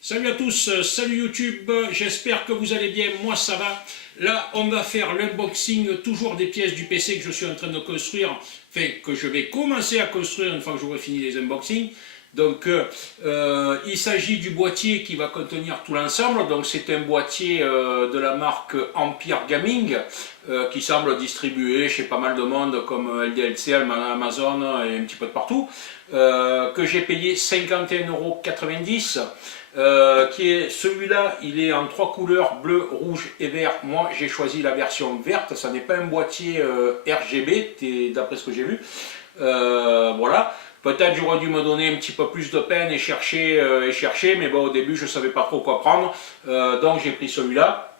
Salut à tous, salut YouTube, j'espère que vous allez bien, moi ça va. Là, on va faire l'unboxing toujours des pièces du PC que je suis en train de construire, enfin que je vais commencer à construire une fois que j'aurai fini les unboxings. Donc, il s'agit du boîtier qui va contenir tout l'ensemble. Donc, c'est un boîtier de la marque Empire Gaming qui semble distribué chez pas mal de monde comme LDLC, Amazon et un petit peu de partout. Que j'ai payé 51,90 €. Qui est celui-là, il est en 3 couleurs, bleu, rouge et vert. Moi, j'ai choisi la version verte. Ça n'est pas un boîtier RGB, d'après ce que j'ai vu. Voilà. Peut-être j'aurais dû me donner un petit peu plus de peine et chercher, mais bon, au début, je ne savais pas trop quoi prendre. Donc, j'ai pris celui-là.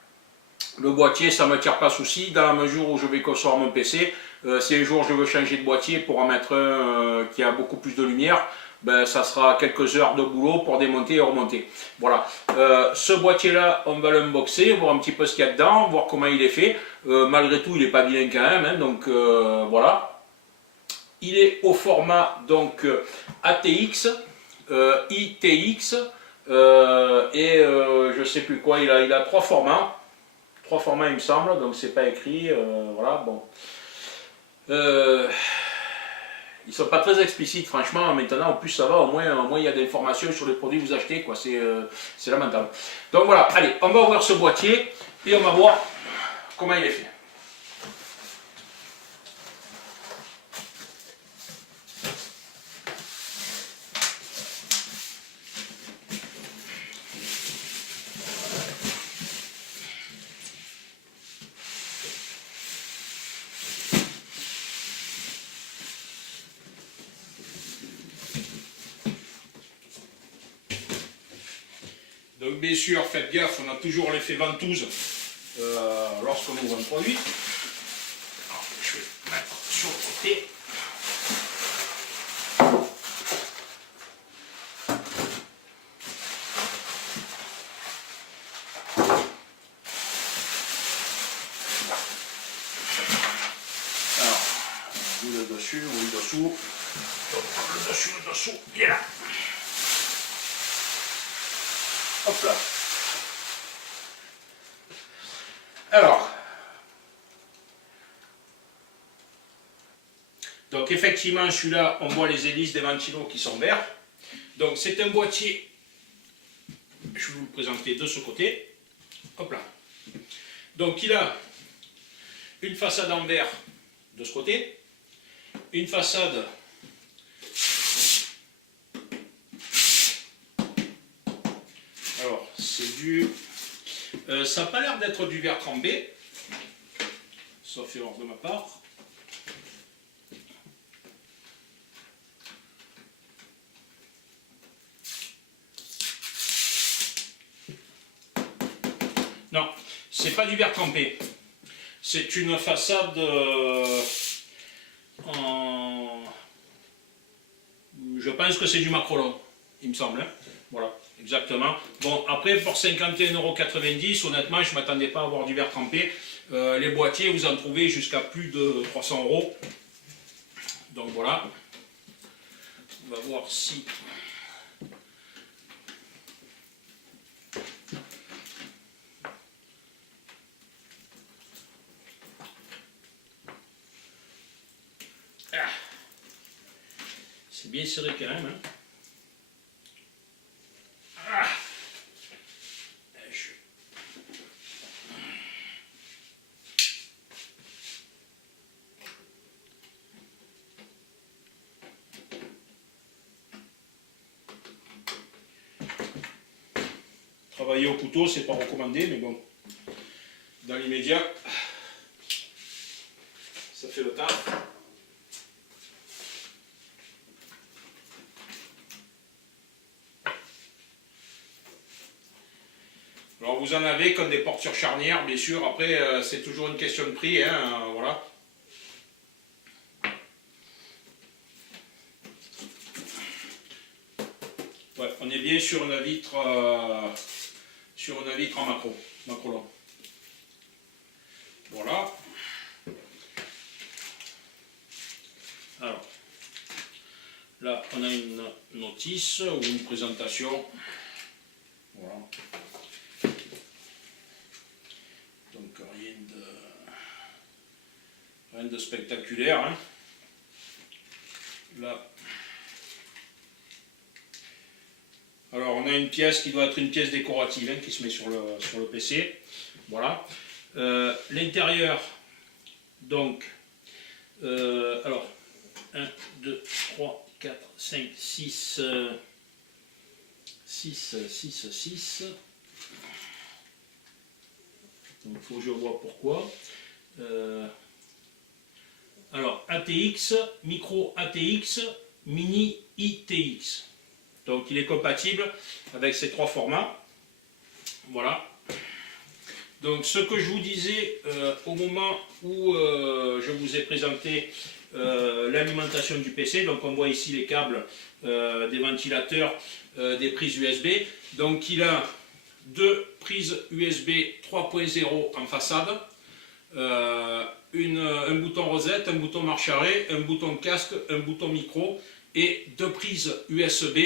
Le boîtier, ça ne me tire pas souci, dans la mesure où je vais construire mon PC. Si un jour je veux changer de boîtier pour en mettre un qui a beaucoup plus de lumière, ben, ça sera quelques heures de boulot pour démonter et remonter. Voilà. Ce boîtier-là, on va l'unboxer, voir un petit peu ce qu'il y a dedans, voir comment il est fait. Malgré tout, il n'est pas vilain quand même, hein, donc voilà. Il est au format donc ATX, ITX et je ne sais plus quoi. Il a trois formats. Trois formats il me semble, donc c'est pas écrit. Voilà, bon. Ils sont pas très explicites, franchement. Maintenant, en plus, ça va. Au moins il y a des informations sur les produits que vous achetez, quoi. C'est lamentable. Donc voilà, allez, on va ouvrir ce boîtier et on va voir comment il est fait. Donc bien sûr, faites gaffe, on a toujours l'effet ventouse lorsqu'on ouvre un produit. Alors, je vais mettre sur le côté. Alors, le dessus ou le dessous. Donc, le dessous, il est là. Hop là. Alors, donc effectivement, celui-là, on voit les hélices des ventilos qui sont verts. Donc c'est un boîtier, je vais vous le présenter de ce côté. Hop là. Donc il a une façade en verre de ce côté, une façade alors c'est du ça n'a pas l'air d'être du verre trempé, sauf erreur de ma part. Non, c'est pas du verre trempé. C'est une façade en... Je pense que c'est du macrolon, il me semble. Hein. Voilà, exactement. Bon, après, pour 51,90 €, honnêtement, je ne m'attendais pas à avoir du verre trempé. Les boîtiers, vous en trouvez jusqu'à plus de 300 €. Donc voilà. On va voir si... Ah. C'est bien serré quand même. Hein. Ah. Travailler au couteau, c'est pas recommandé, mais bon, dans l'immédiat, ça fait le taf. Alors vous en avez comme des portes sur charnière, bien sûr. Après, c'est toujours une question de prix, hein, voilà. Ouais, on est bien sur une vitre en macrolon. Voilà. Alors, là, on a une notice ou une présentation. de spectaculaire. Hein. Là. Alors on a une pièce qui doit être une pièce décorative hein, qui se met sur le PC. Voilà. L'intérieur, donc, alors, 1, 2, 3, 4, 5, 6, 6. Donc il faut que je vois pourquoi. Alors, ATX, micro ATX, mini ITX. Donc il est compatible avec ces trois formats. Voilà. Donc ce que je vous disais au moment où je vous ai présenté l'alimentation du PC, donc on voit ici les câbles des ventilateurs, des prises USB. Donc il a deux prises USB 3.0 en façade, un bouton rosette, un bouton marche arrêt, un bouton casque, un bouton micro et deux prises USB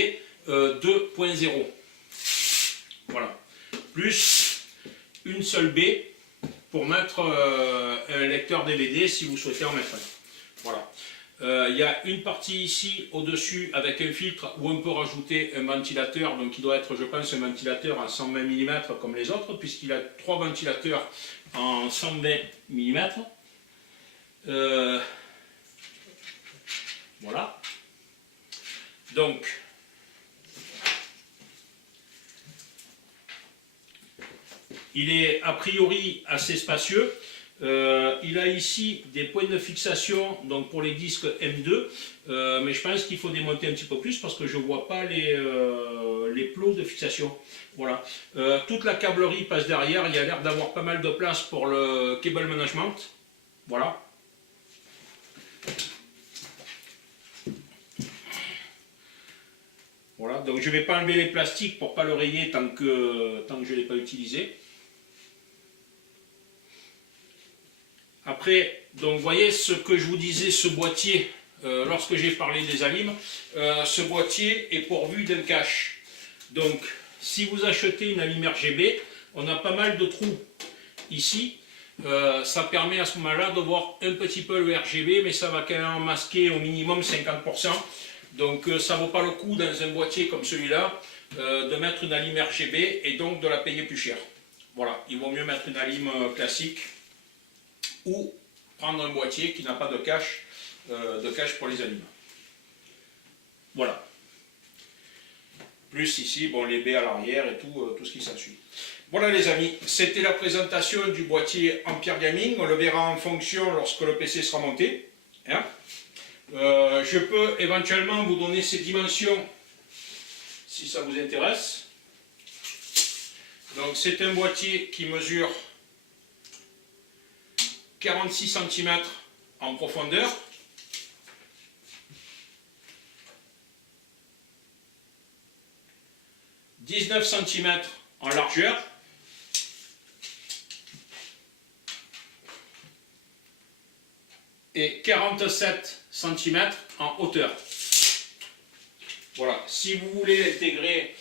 2.0. Voilà. Plus une seule baie pour mettre un lecteur DVD si vous souhaitez en mettre un. Voilà. Il y a une partie ici au-dessus avec un filtre où on peut rajouter un ventilateur, donc il doit être, je pense, un ventilateur à 120 mm comme les autres, puisqu'il a trois ventilateurs en 120 mm. Voilà. Donc, il est a priori assez spacieux. Il a ici des points de fixation donc pour les disques M2, mais je pense qu'il faut démonter un petit peu plus parce que je ne vois pas les plots de fixation. Voilà. Toute la câblerie passe derrière, il y a l'air d'avoir pas mal de place pour le cable management. Voilà. Voilà, donc je ne vais pas enlever les plastiques pour ne pas le rayer tant que je ne l'ai pas utilisé. Après, donc vous voyez ce que je vous disais, ce boîtier, lorsque j'ai parlé des alimes, ce boîtier est pourvu d'un cache. Donc, si vous achetez une alime RGB, on a pas mal de trous ici. Ça permet à ce moment-là de voir un petit peu le RGB, mais ça va quand même masquer au minimum 50%. Donc, ça ne vaut pas le coup dans un boîtier comme celui-là de mettre une alime RGB et donc de la payer plus cher. Voilà, il vaut mieux mettre une alime classique ou prendre un boîtier qui n'a pas de cache pour les alimes. Voilà. Plus ici, bon, les baies à l'arrière et tout ce qui s'ensuit. Voilà les amis, c'était la présentation du boîtier Ampere Gaming. On le verra en fonction lorsque le PC sera monté. Hein, je peux éventuellement vous donner ces dimensions si ça vous intéresse. Donc c'est un boîtier qui mesure 46 cm en profondeur, « 19 cm en largeur, et 47 cm en hauteur. Voilà, si vous voulez l'intégrer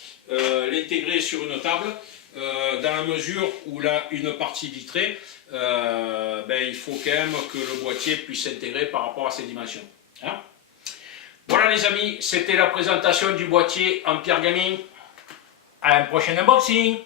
sur une table, dans la mesure où là une partie vitrée, il faut quand même que le boîtier puisse s'intégrer par rapport à ses dimensions. Hein, voilà les amis, c'était la présentation du boîtier Ampere Gaming. À un prochain unboxing.